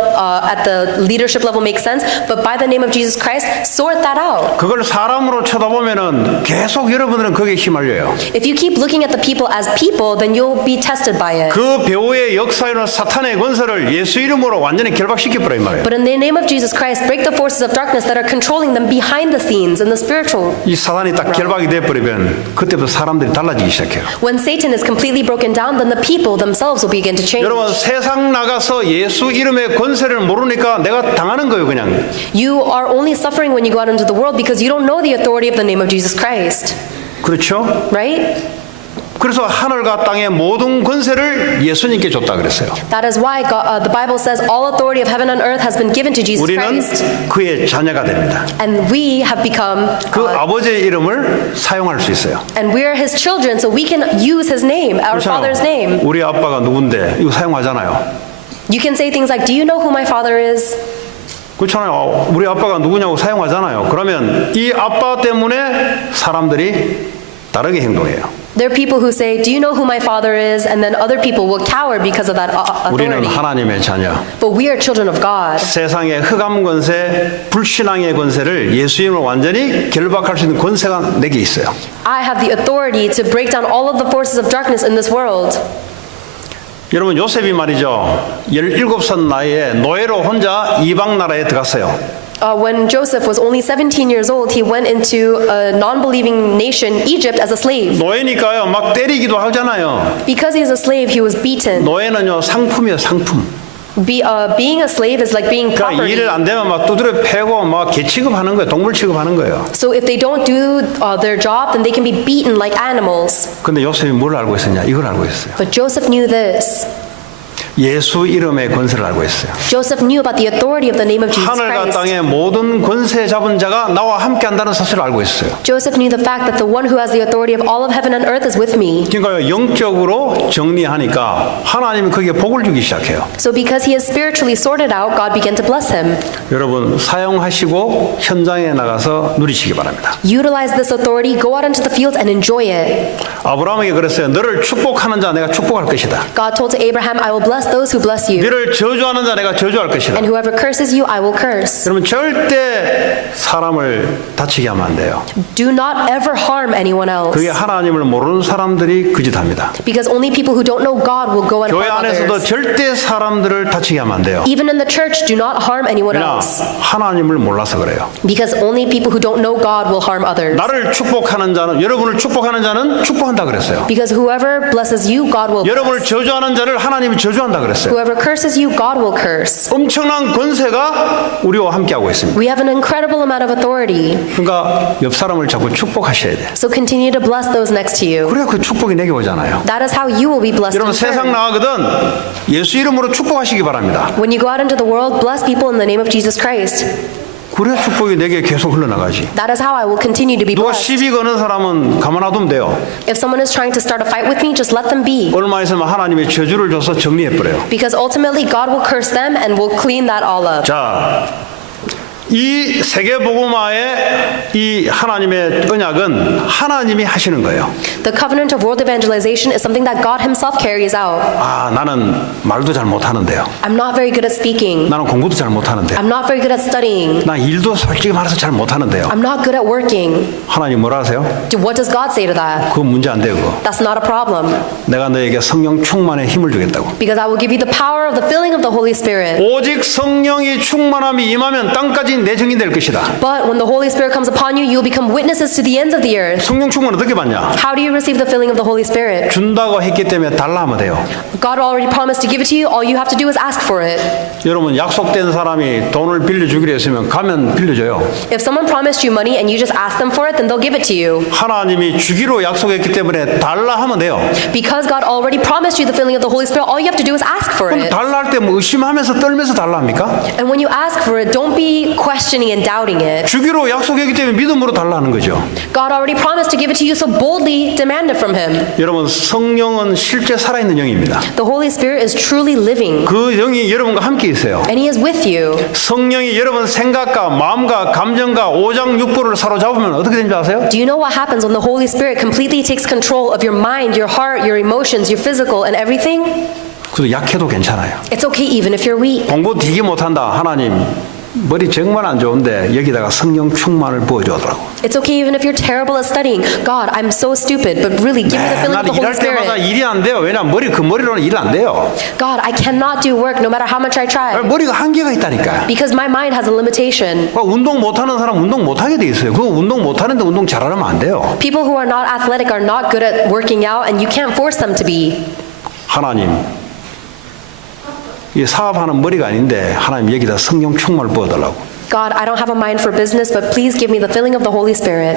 at the leadership level makes sense, but by the name of Jesus Christ, sort that out. 그걸 사람으로 쳐다보면은 계속 여러분들은 거기에 휘말려요. If you keep looking at the people as people, then you'll be tested by it. 그 배후의 역사에는 사탄의 권세를 예수 이름으로 완전히 결박시켜버라 이 말이에요. But in the name of Jesus Christ, break the forces of darkness that are controlling them behind the scenes in the spiritual. 이 사단이 딱 결박이 돼버리면 그때부터 사람들이 달라지기 시작해요. When Satan is completely broken down, then the people themselves will begin to change. 여러분 세상 나가서 예수 이름의 권세를 모르니까 내가 당하는 거예요 그냥. You are only suffering when you go out into the world because you don't know the authority of the name of Jesus Christ. 그렇죠? Right? 그래서 하늘과 땅의 모든 권세를 예수님께 줬다 그랬어요. That is why the Bible says all authority of heaven and earth has been given to Jesus 우리는 Christ. 그의 자녀가 됩니다. And we have become, 그 아버지의 이름을 사용할 수 있어요. and we are his children, so we can use his name, our father's name. 우리 아빠가 누군데 이거 사용하잖아요. You can say things like, do you know who my father is? 그렇잖아요. 우리 아빠가 누구냐고 사용하잖아요. 그러면 이 아빠 때문에 사람들이 다르게 행동해요. There are people who say, do you know who my father is? And then other people will cower because of that 우리는 authority. 하나님의 자녀. But we are children of God. 세상의 흑암 권세, 불신앙의 권세를 예수님을 완전히 결박할 수 있는 권세가 내게 있어요. I have the authority to break down all of the forces of darkness in this world. 여러분 요셉이 말이죠. 17살 나이에 노예로 혼자 이방 나라에 들어갔어요. When Joseph was only 17 years old, he went into a non-believing nation, Egypt, as a slave. 노예니까요. 막 때리기도 하잖아요. Because he was a slave, he was beaten. 노예는요. 상품이에요. 상품. Being a slave is like being 그러니까 property. 일을 안 되면 막 두드려 패고 막 개 취급하는 거예요. 동물 취급하는 거예요. So if they don't do their job, then they can be beaten like animals. 근데 요셉이 뭘 알고 있었냐? 이걸 알고 있어요. But Joseph knew this. 예수 이름의 권세를 알고 있어요. Joseph knew about the authority of the name of Jesus 하늘과 Christ. 땅의 모든 권세 잡은 자가 나와 함께 한다는 사실을 알고 있어요. Joseph knew the fact that the one who has the authority of all of heaven and earth is with me. 그러니까 영적으로 정리하니까 하나님이 거기에 복을 주기 시작해요. So because he is spiritually sorted out, God began to bless him. 여러분 사용하시고 현장에 나가서 누리시기 바랍니다. Utilize this authority, go out into the fields and enjoy it. 아브라함에게 그랬어요. 너를 축복하는 자 내가 축복할 것이다. God told to Abraham, I will bless those who bless you. 너를 저주하는 자 내가 저주할 것이다. And whoever curses you, I will curse. 여러분 절대 사람을 다치게 하면 안 돼요. Do not ever harm anyone else. 그게 하나님을 모르는 사람들이 그 짓 합니다. Because only people who don't know God will go and 교회 harm 안에서도 others. 절대 사람들을 다치게 하면 안 돼요. Even in the church, do not harm anyone 왜냐? else. 하나님을 몰라서 그래요. Because only people who don't know God will harm others. 나를 축복하는 자는 여러분을 축복하는 자는 축복한다 그랬어요. Because whoever blesses you, God will bless. 여러분을 저주하는 자를 하나님이 저주한다 멸한다 그랬어요. Whoever curses you, God will curse. 엄청난 권세가 우리와 함께하고 있습니다. We have an incredible amount of authority. 그러니까 옆 사람을 자꾸 축복하셔야 돼. So continue to bless those next to you. 그래야 그 축복이 내게 오잖아요. That is how you will be blessed 여러분 in 세상 turn. 나가거든 예수 이름으로 축복하시기 바랍니다. When you go out into the world, bless people in the name of Jesus Christ. 그래야 축복이 내게 계속 흘러나가지. That is how I will continue to be 누가 blessed. 시비 거는 사람은 가만 놔두면 돼요. If someone is trying to start a fight with me, just let them be. 얼마 있으면 하나님의 저주를 줘서 정리해버려요. Because ultimately, God will curse them and will clean that all up. 자, 이 세계복음화의 이 하나님의 언약은 하나님이 하시는 거예요. The covenant of world evangelization is something that God Himself carries out. 아, 나는 말도 잘 못하는데요. I'm not very good at speaking. 나는 공부도 잘 못하는데요. I'm not very good at studying. 나 일도 솔직히 말해서 잘 못하는데요. I'm not good at working. 하나님 뭐라 하세요? What does God say to that? 그거 문제 안 돼요. 그거. That's not a problem. 내가 너에게 성령 충만의 힘을 주겠다고. Because I will give you the power of the filling of the Holy Spirit. 오직 성령이 충만함이 임하면 땅까지 내 증인될 것이다. But when the Holy Spirit comes upon you, you will become witnesses to the ends of the earth. 성령 충만 어떻게 받냐? How do you receive the filling of the Holy Spirit? 준다고 했기 때문에 달라 하면 돼요. God already promised to give it to you. All you have to do is ask for it. 여러분 약속된 사람이 돈을 빌려주기로 했으면 가면 빌려줘요. If someone promised you money and you just ask them for it, then they'll give it to you. 하나님이 주기로 약속했기 때문에 달라 하면 돼요. Because God already promised you the filling of the Holy Spirit, all you have to do is ask for 그럼 it. 달라 할 때 뭐 의심하면서 떨면서 달라 합니까? And when you ask for it, don't be questioning and doubting it. 주기로 약속했기 때문에 믿음으로 달라 하는 거죠. God already promised to give it to you, so boldly demand it from Him. 여러분 성령은 실제 살아있는 영입니다. The Holy Spirit is truly living, 그 영이 여러분과 함께 있어요. and He is with you. 성령이 여러분 생각과 마음과 감정과 오장육부를 사로잡으면 어떻게 되는지 아세요? Do you know what happens when the Holy Spirit completely takes control of your mind, your heart, your emotions, your physical, and everything? 그래도 약해도 괜찮아요. It's okay even if you're weak. 공부 되게 못한다. 하나님 머리 정말 안 좋은데 여기다가 성령 충만을 부어주더라고. It's okay even if you're terrible at studying. God, I'm so stupid, but really give me the filling of 난 the Holy 일할 때마다 Spirit. 일이 안 돼요. 왜냐면 그 머리로는 일 안 돼요. God, I cannot do work no matter how much I try. 머리가 한계가 있다니까요. Because my mind has a limitation. 운동 못하는 사람 운동 못하게 돼 있어요. 그 운동 못하는데 운동 잘하면 안 돼요. People who are not athletic are not good at working out, and you can't force them to be. 하나님 이 사업하는 머리가 아닌데 하나님 여기다 성령 충만을 부어달라고. God, I don't have a mind for business, but please give me the filling of the Holy Spirit.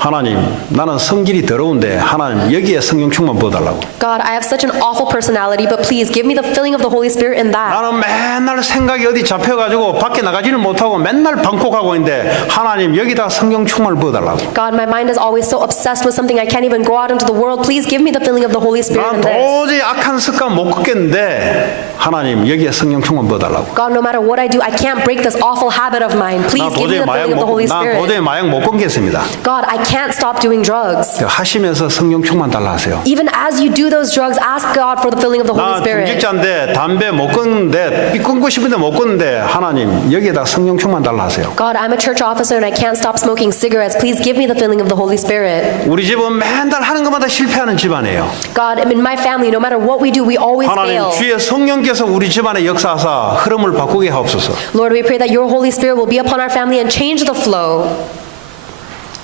하나님 나는 성질이 더러운데 하나님 여기에 성령 충만 부어달라고. God, I have such an awful personality, but please give me the filling of the Holy Spirit in that. 나는 맨날 생각이 어디 잡혀가지고 밖에 나가지를 못하고 맨날 방콕하고 있는데 하나님 여기다 성령 충만을 부어달라고. God, my mind is always so obsessed with something I can't even go out into the world. Please give me the filling of the Holy 난 Spirit in this. 도저히 악한 습관 못 걷겠는데 하나님 여기에 성령 충만 부어달라고. God, no matter what I do, I can't break this awful habit of mine. 나 Please give me 도저히 the filling of the Holy 난 Spirit. 도저히 마약 못 끊겠습니다. God, I can't stop doing drugs. 하시면서 성령 충만 달라 하세요. Even as you do those drugs, ask God for the filling of the Holy 나 Spirit. 중직자인데 담배 못 끊는데 끊고 싶은데 못 끊는데 하나님 여기에다 성령 충만 달라 하세요. God, I'm a church officer and I can't stop smoking cigarettes. Please give me the filling of the Holy Spirit. 우리 집은 맨날 하는 것마다 실패하는 집안이에요. God, in my family, no matter what we do, we always 하나님 fail. 주의 성령께서 우리 집안에 역사하사 흐름을 바꾸게 하옵소서. Lord, we pray that your Holy Spirit will be upon our family and change the flow.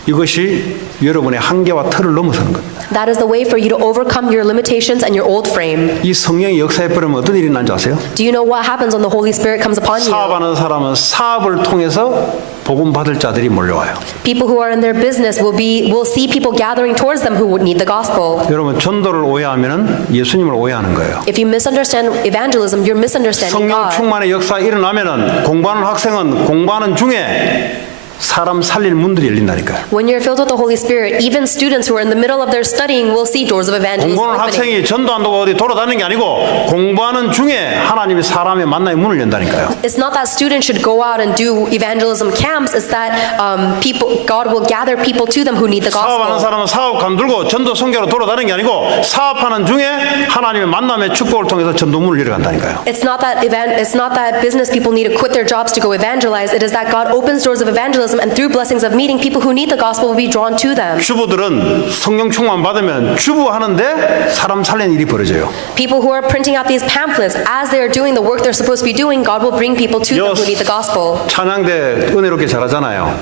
이것이 여러분의 한계와 틀을 넘어서는 겁니다. That is the way for you to overcome your limitations and your old frame. 이 성령이 역사해 버리면 어떤 일이 난지 아세요? Do you know what happens when the Holy Spirit comes upon you? 사업하는 사람은 사업을 통해서 복음 받을 자들이 몰려와요. People who are in their business will see people gathering towards them who would need the gospel. 여러분 전도를 오해하면은 예수님을 오해하는 거예요. If you misunderstand evangelism, you're misunderstanding 성령 God. 충만의 역사가 일어나면은 공부하는 학생은 공부하는 중에 사람 살릴 문들이 열린다니까요. When you're filled with the Holy Spirit, even students who are in the middle of their studying will see doors of evangelism 공부하는 opening. 학생이 전도한다고 어디 돌아다니는 게 아니고 공부하는 중에 하나님이 사람의 만남의 문을 연다니까요. It's not that students should go out and do evangelism camps. It's that God will gather people to them who need the 사업하는 gospel. 사람은 사업 간들고 전도 선교로 돌아다니는 게 아니고 사업하는 중에 하나님의 만남의 축복을 통해서 전도문을 열어간다니까요. It's not that business people need to quit their jobs to go evangelize. It is that God opens doors of evangelism, and through blessings of meeting, people who need the gospel will be drawn to them. 주부들은 성령 충만 받으면 주부하는데 사람 살리는 일이 벌어져요. People who are printing out these pamphlets, as they are doing the work they're supposed to be doing, God will bring people to them who need the gospel. 찬양대 은혜롭게 잘하잖아요.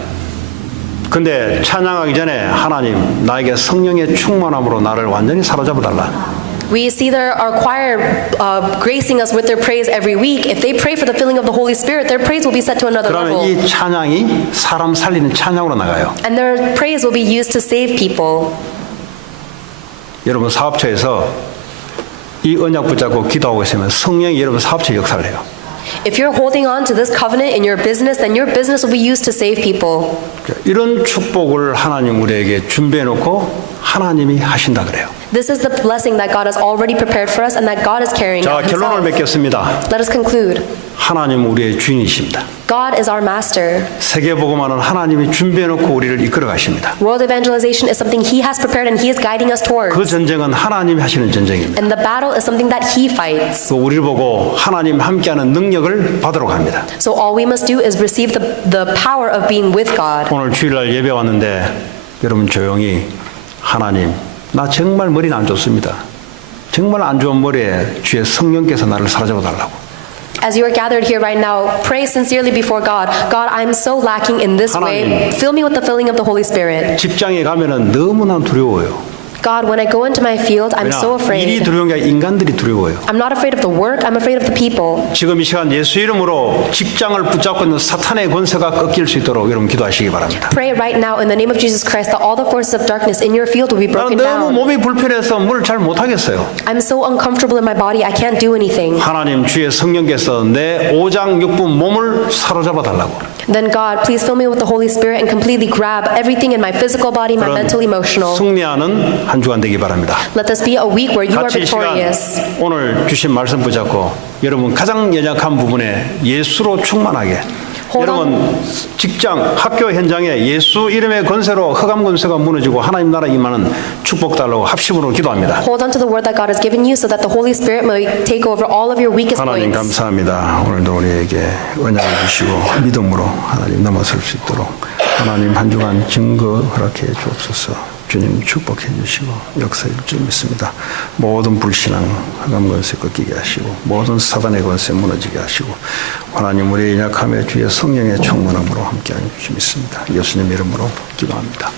근데 찬양하기 전에 하나님 나에게 성령의 충만함으로 나를 완전히 사로잡아 달라. We see our choir gracing us with their praise every week. If they pray for the filling of the Holy Spirit, their praise will be set to another 그러면 level. 이 찬양이 사람 살리는 찬양으로 나가요. And their praise will be used to save people. 여러분 사업처에서 이 언약 붙잡고 기도하고 있으면 성령이 여러분 사업처 역사를 해요. If you're holding on to this covenant in your business, then your business will be used to save people. 이런 축복을 하나님 우리에게 준비해 놓고 하나님이 하신다 그래요. This is the blessing that God has already prepared for us and that God is carrying 자, out 결론을 himself. 맺겠습니다. Let us conclude. 하나님 우리의 주인이십니다. God is our master. 세계복음화는 하나님이 준비해 놓고 우리를 이끌어 가십니다. World evangelization is something he has prepared and he is guiding us towards. 그 전쟁은 하나님이 하시는 전쟁입니다. And the battle is something that he fights. 또 우리를 보고 하나님 함께하는 능력을 받으러 갑니다. So all we must do is receive the power of being with God. 오늘 주일날 예배 왔는데 여러분 조용히 하나님 나 정말 머리는 안 좋습니다. 정말 안 좋은 머리에 주의 성령께서 나를 사로잡아 달라고. As you are gathered here right now, pray sincerely before God. God, I'm so lacking in this way. 하나님. Fill me with the filling of the Holy Spirit. 직장에 가면은 너무나 두려워요. God, when I go into my field, I'm so 왜냐, 일이 afraid. 두려운 게 아니라 인간들이 두려워요. I'm not afraid of the work, I'm afraid of the people. 지금 이 시간 예수 이름으로 직장을 붙잡고 있는 사탄의 권세가 꺾일 수 있도록 여러분 기도하시기 바랍니다. Pray right now in the name of Jesus Christ that all the forces of darkness in your field will be 나는 broken 너무 down. 몸이 불편해서 뭘 잘 못하겠어요. I'm so uncomfortable in my body, I can't do anything. 하나님 주의 성령께서 내 오장육부 몸을 사로잡아 달라고. Then God, please fill me with the Holy Spirit and completely grab everything in my physical body, my 그런 mental, emotional. 승리하는 한 주간 되기 바랍니다. Let this be a week where you are 같이 이 시간 victorious. 오늘 주신 말씀 붙잡고 여러분 가장 연약한 부분에 예수로 충만하게 여러분 직장 학교 현장에 예수 이름의 권세로 흑암 권세가 무너지고 하나님 나라 임하는 축복 달라고 합심으로 기도합니다. Hold on to the word that God has given you so that the Holy Spirit may take over all of your weakest 하나님 points. 감사합니다. 오늘도 우리에게 언약을 주시고 믿음으로 하나님 넘어설 수 있도록 하나님 한 주간 증거 허락해 주옵소서. 주님 축복해 주시고 역사일 줄 믿습니다. 모든 불신앙 흑암 권세 꺾이게 하시고 모든 사단의 권세 무너지게 하시고 하나님 우리의 연약함에 주의 성령의 충만함으로 함께하는 줄 믿습니다. 예수님 이름으로 기도합니다.